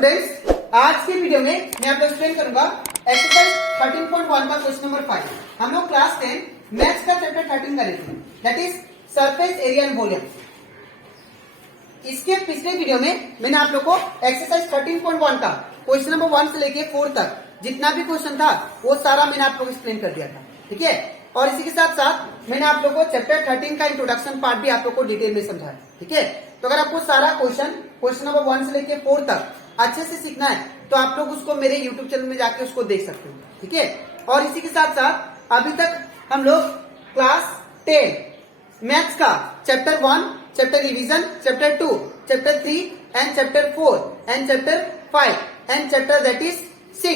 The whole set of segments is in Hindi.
स्टूडेंट्स, आज के वीडियो में मैं आपको एक्सप्लेन करूंगा एक्सरसाइज 13.1 का क्वेश्चन नंबर 5। हम लोग क्लास 10 मैथ्स का चैप्टर 13 करेंगे, that is surface area and volume. इसके पिछले वीडियो में मैंने आप लोग को एक्सरसाइज 13.1 का क्वेश्चन नंबर 1 से लेके 4 तक जितना भी क्वेश्चन था वो सारा मैंने आप लोग को एक्सप्लेन कर दिया था, ठीक है। और इसी के साथ साथ मैंने आप लोग को चैप्टर 13 का इंट्रोडक्शन पार्ट भी आप लोग को डिटेल में समझाया, ठीक है। तो अगर आपको सारा क्वेश्चन नंबर 1 से लेके 4 तक अच्छे से सीखना है तो आप लोग उसको मेरे यूट्यूब चैनल में जाके उसको देख सकते हो, ठीक है। और इसी के साथ साथ अभी तक हम लोग क्लास 10 मैथ्स का chapter 1, chapter revision, chapter 2, chapter 3 and chapter 4 and chapter 5 and chapter that is 6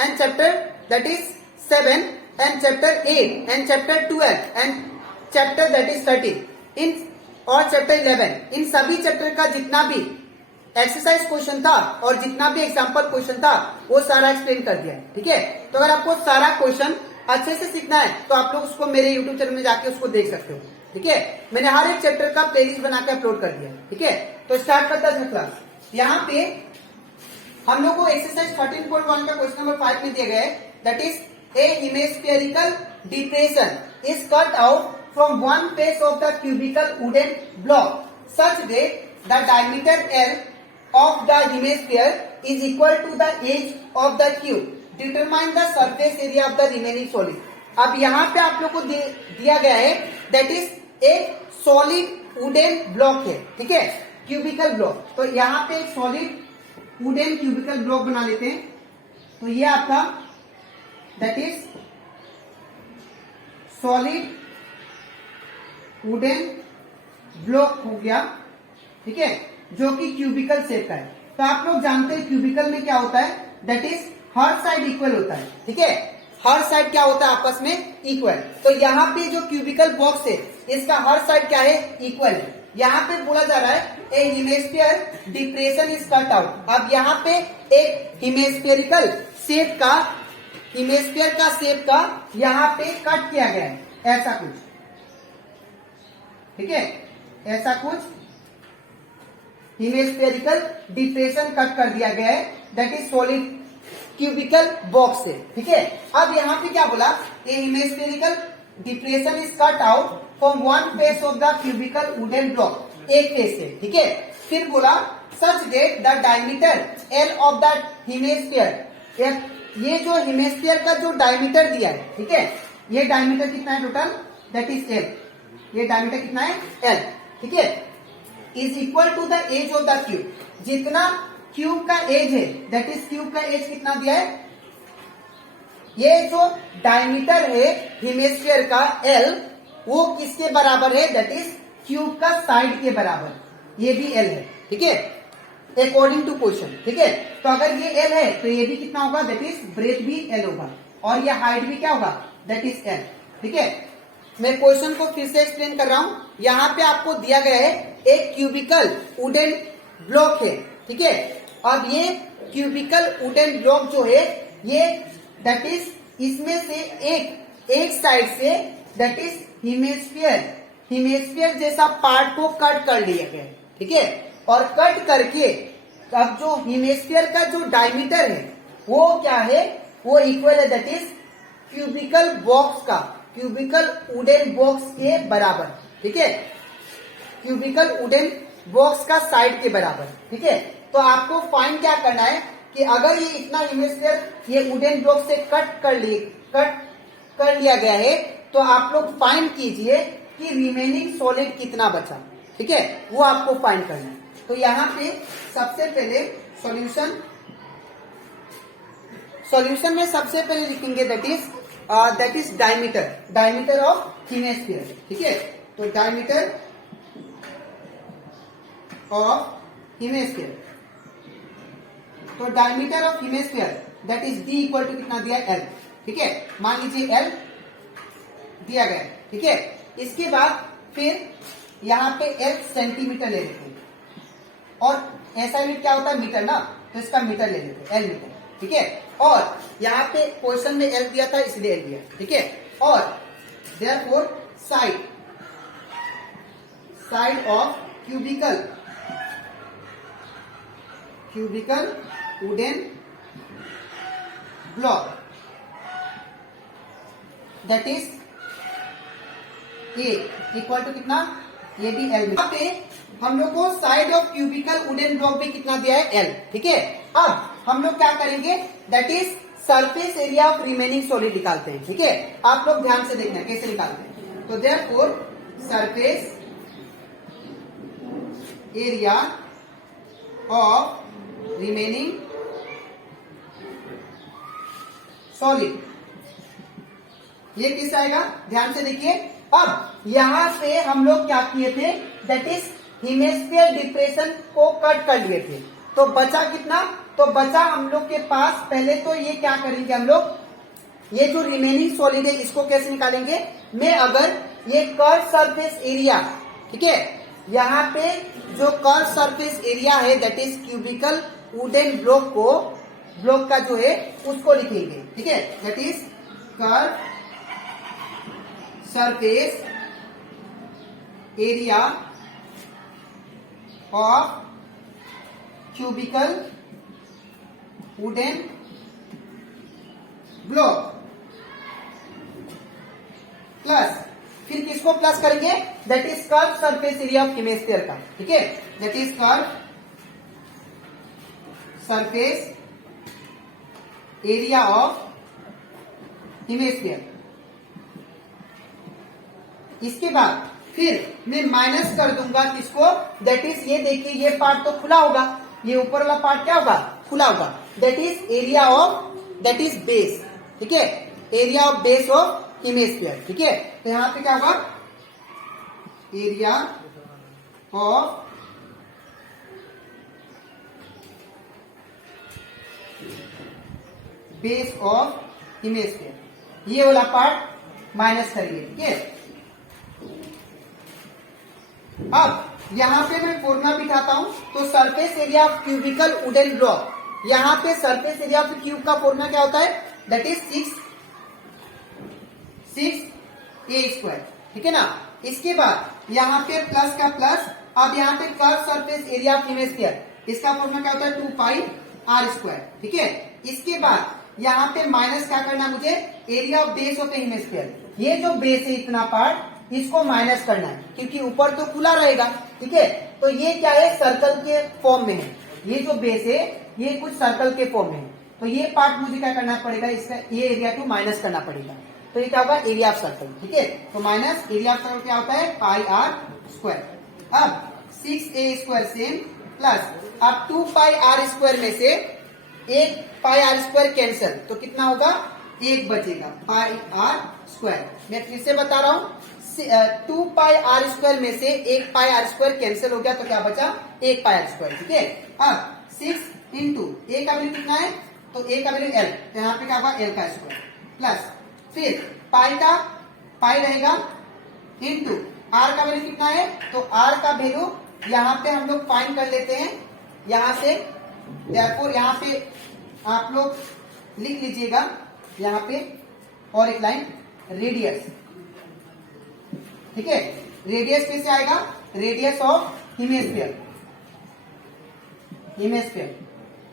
and chapter that is 7 and chapter 8 and chapter 12 and chapter that is 13 इन और चैप्टर 11, इन सभी चैप्टर का जितना भी एक्सरसाइज क्वेश्चन था और जितना भी एग्जाम्पल क्वेश्चन था वो सारा एक्सप्लेन कर दिया है, ठीक है। तो अगर आपको सारा क्वेश्चन अच्छे से सीखना है तो आप लोग उसको मेरे यूट्यूब चैनल में जाके उसको देख सकते हो, ठीक है। मैंने हर एक चैप्टर का प्लेलिस्ट बना के अपलोड कर दिया, ठीक है। तो स्टार्ट करता है क्लास। यहाँ पे हम लोग को एक्सरसाइज 13.1 का क्वेश्चन नंबर 5 में दिया गया है, that is a hemispherical depression is cut out from one face of the cubical wooden block such that the diameter L of the hemisphere is equal to the edge of the cube. Determine the surface area of the remaining solid. अब यहाँ पे आप लोग को दिया गया है दैट इज एक सॉलिड वुडन ब्लॉक है, ठीक है, क्यूबिकल ब्लॉक। तो यहाँ पे एक सॉलिड वुडन क्यूबिकल ब्लॉक बना लेते हैं। तो ये आपका that is solid wooden block हो गया, ठीक है, जो कि क्यूबिकल शेप का है। तो आप लोग जानते हैं क्यूबिकल में क्या होता है, that is her side equal होता है, ठीक है। हर साइड क्या होता है आपस में इक्वल। तो यहाँ पे जो क्यूबिकल बॉक्स है इसका हर साइड क्या है, इक्वल है। यहाँ पे बोला जा रहा है a hemisphere depression is cut out. अब यहाँ पे एक हेमिस्फेरिकल शेप का, हेमिस्फीयर का शेप का यहाँ पे कट किया गया है, ऐसा कुछ, ठीक है, ऐसा कुछ हेमिस्फेरिकल डिप्रेशन कट कर दिया गया है, that is solid cubical box है, ठीक है। अब यहाँ पे क्या बोला, a hemispherical depression is cut out from one face of the cubical wooden block, एक फेस है, ठीक है। फिर बोला such that the diameter L of the hemisphere, ये जो हेमिस्फीयर का जो डायमीटर दिया है, ठीक है, ये डायमीटर कितना है टोटल, दैट इज एल, ये डायमीटर कितना है एल, ठीक है, is equal to the edge of the cube. जितना क्यूब का एज है, दैट इज क्यूब का एज कितना दिया है, ये जो डायमीटर है हेमिस्फीयर का एल, वो किसके बराबर है, दैट इज क्यूब का साइड के बराबर, ये भी एल है, ठीक है, अकॉर्डिंग टू क्वेश्चन, ठीक है। तो अगर ये एल है तो ये भी कितना होगा, दैट इज ब्रेथ भी एल होगा और ये हाइट भी क्या होगा, दैट इज एल, ठीक है। मैं क्वेश्चन को फिर से एक्सप्लेन कर रहा हूं। यहाँ पे आपको दिया गया है एक क्यूबिकल वुडन ब्लॉक है, ठीक है। अब ये क्यूबिकल वुडन ब्लॉक जो है ये दैट इज इसमें से एक side say that is hemisphere जैसा पार्ट को कट कर लिया गया है, ठीक है। और कट करके अब जो हेमिस्फीयर का जो डायमीटर है वो क्या है, वो इक्वल है दैट इज क्यूबिकल बॉक्स का, क्यूबिकल वुडन बॉक्स के बराबर, ठीक है, क्यूबिकल वुडन बॉक्स का साइड के बराबर, ठीक है। तो आपको फाइंड क्या करना है कि अगर ये इतना हेमिस्फीयर ये वुडन ब्लॉक से कट कर लिया गया है तो आप लोग फाइंड कीजिए कि रिमेनिंग सॉलिड कितना बचा, ठीक है, वो आपको फाइंड करना है। तो यहाँ पे सबसे पहले सॉल्यूशन में सबसे पहले लिखेंगे that is diameter of hemisphere, ठीक है। तो डायमीटर ऑफ हेमिस्फीयर, तो diameter of hemisphere that is D equal to कितना दिया, एल, ठीक है। मान लीजिए एल दिया गया, ठीक है। इसके बाद फिर यहाँ पे एल सेंटीमीटर ले लेते हैं और ऐसा यूनिट क्या होता है, मीटर ना, तो इसका मीटर ले लेते हैं, एल मीटर, ठीक है। और यहाँ पे क्वेश्चन में एल दिया था इसलिए एल दिया, ठीक है। और therefore side of cubical wooden block that is A equal to कितना, ये भी एल में। यहाँ पे हम लोग को side of cubical wooden block भी कितना दिया है, एल। ठीक है, अब हम लोग क्या करेंगे, that is surface area of remaining solid निकालते हैं। ठीक है, आप लोग ध्यान से देखना कैसे निकालते हैं। तो therefore surface area of remaining solid, ये किस आएगा, ध्यान से देखिए। अब यहां से हम लोग क्या किए थे, दैट इज हेमिस्फीयर डिप्रेशन को कट कर लिए थे। तो बचा कितना, तो बचा हम लोग के पास, पहले तो ये क्या करेंगे हम लोग, ये जो रिमेनिंग सॉलिड है इसको कैसे निकालेंगे, मैं अगर ये कर्व सरफेस एरिया, ठीक है, यहाँ पे जो कर्व सरफेस एरिया है that is cubical wooden block का जो है उसको लिखेंगे। ठीक है, that is curve surface area of cubical wooden block plus, फिर किसको प्लस करेंगे, that is curve surface area of hemisphere का। ठीक है, that is curve surface area of hemisphere. इसके बाद फिर मैं माइनस कर दूंगा किसको, दैट इज ये देखिए ये पार्ट तो खुला होगा, ये ऊपर वाला पार्ट क्या होगा, खुला होगा, that is area of, that is base. ठीक है, area of base of hemisphere. ठीक है, तो यहां पे क्या होगा, area of base of hemisphere, ये वाला पार्ट माइनस करिए। ठीक है, अब यहां पे मैं फॉर्मूला बिठाता हूं, तो surface area of cubical wooden block, यहां पे सरफेस एरिया ऑफ क्यूब का फॉर्मूला क्या होता है, दैट इज 6a²। ठीक है ना, इसके बाद यहां पे प्लस का प्लस, अब यहां पे curve surface area of hemisphere, इसका फॉर्मूला क्या होता है 2πr²। ठीक है, इसके बाद यहां पे माइनस क्या करना मुझे, area of base of hemisphere, ये जो बेस है इतना पार्ट इसको माइनस करना है क्योंकि ऊपर तो खुला रहेगा। ठीक है, तो ये क्या है, सर्कल के फॉर्म में है, ये जो बेस है ये कुछ सर्कल के फॉर्म में है, तो ये पार्ट मुझे क्या करना पड़ेगा, इसका ये एरिया को माइनस करना पड़ेगा, तो ये क्या होगा, एरिया ऑफ सर्कल। ठीक है, तो माइनस एरिया ऑफ सर्कल क्या होता है, πr²। अब 6a² सेम प्लस, अब 2πr² में से एक πr² कैंसिल, तो कितना होगा, एक बचेगा πr²। मैं फिर से बता रहा हूं, 2πr² में से एक πr² कैंसिल हो गया, तो क्या बचा, एक πr²। ठीक है, अब 6 इंटू ए का वैल्यू कितना है, तो ए का वैल्यू एल, तो यहाँ पे क्या होगा, एल का स्क्वायर प्लस, फिर पाई का पाई रहेगा इंटू आर का वैल्यू कितना है, तो आर का वैल्यू यहाँ पे हम लोग फाइंड कर लेते हैं यहां से। therefore यहाँ पे आप लोग लिख लीजिएगा यहाँ पे और एक लाइन रेडियस। ठीक है, रेडियस कैसे आएगा, रेडियस ऑफ हेमिस्फीयर,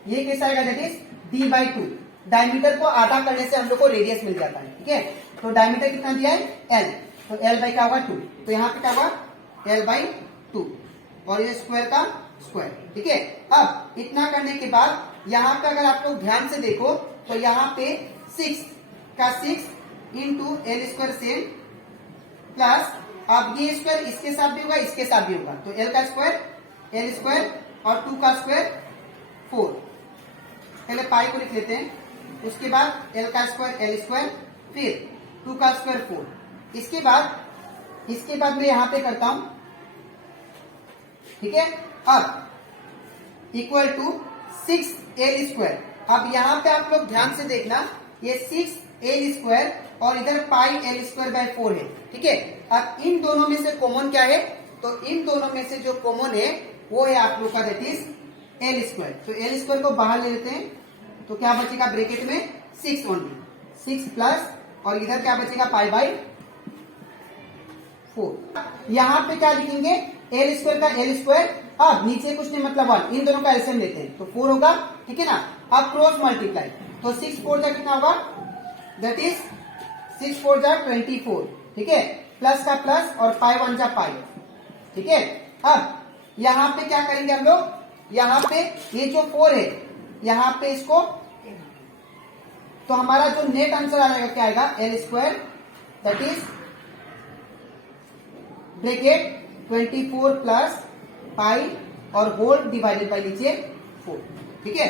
ये कैसे आएगा, दैट इज d/2। डायमीटर को आधा करने से हम लोग को रेडियस मिल जाता है। ठीक है, तो डायमीटर कितना दिया है, l, तो l बाई क्या होगा 2, तो यहाँ पे क्या होगा l/2 और ये स्क्वायर का स्क्वायर। ठीक है, अब इतना करने के बाद यहाँ पे अगर आप लोग ध्यान से देखो तो यहाँ पे 6 का 6 इंटू l² सेम प्लस, अब ये स्क्वायर इसके साथ भी होगा इसके साथ भी होगा, तो l का स्क्वायर l² और 2 का स्क्वायर 4। पहले पाई को लिख लेते हैं, उसके बाद l का स्क्वायर l², फिर 2 का स्क्वायर 4। इसके बाद मैं यहां पे करता हूं। ठीक है, अब इक्वल टू 6l²। अब यहां पे आप लोग ध्यान से देखना, ये 6l² और इधर πl²/4 है। ठीक है, अब इन दोनों में से कॉमन क्या है, तो इन दोनों में से जो कॉमन है वो है आप लोग का दैट इज l²। तो l² को बाहर ले लेते हैं, तो क्या बचेगा ब्रैकेट में 6 ओनली, 6 प्लस और इधर क्या बचेगा π/4। यहाँ पे क्या लिखेंगे, l² का l², अब नीचे कुछ नहीं मतलब 1, इन दोनों का एलसीएम लेते हैं तो 4 होगा, ठीक है ना। अब क्रॉस मल्टीप्लाई, तो 6 4 जा कितना होगा, दैट इज 6 4 जा 24, ठीक है, प्लस का प्लस और पाई 1 जा पाई, ठीक है। अब यहाँ पे क्या करेंगे हम लोग, यहाँ पे ये जो 4 है यहाँ पे इसको, तो हमारा जो नेट आंसर आ जाएगा क्या आएगा, L square that is bracket 24 plus pi और होल डिवाइडेड बाई नीचे 4, ठीक है।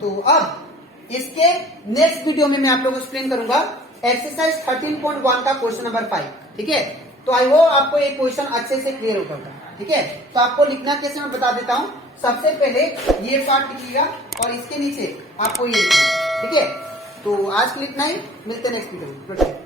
तो अब इसके नेक्स्ट वीडियो में मैं आप लोगों को एक्सप्लेन करूंगा एक्सरसाइज 13.1 का क्वेश्चन नंबर 5, ठीक है। तो आई होप आपको ये क्वेश्चन अच्छे से क्लियर होगा, ठीक है। तो आपको लिखना कैसे मैं बता देता हूं। सबसे पहले ये पार्ट लिखिएगा और इसके नीचे आपको ये लिखना है, ठीक है। तो आज के लिए इतना ही, मिलते हैं नेक्स्ट वीडियो में।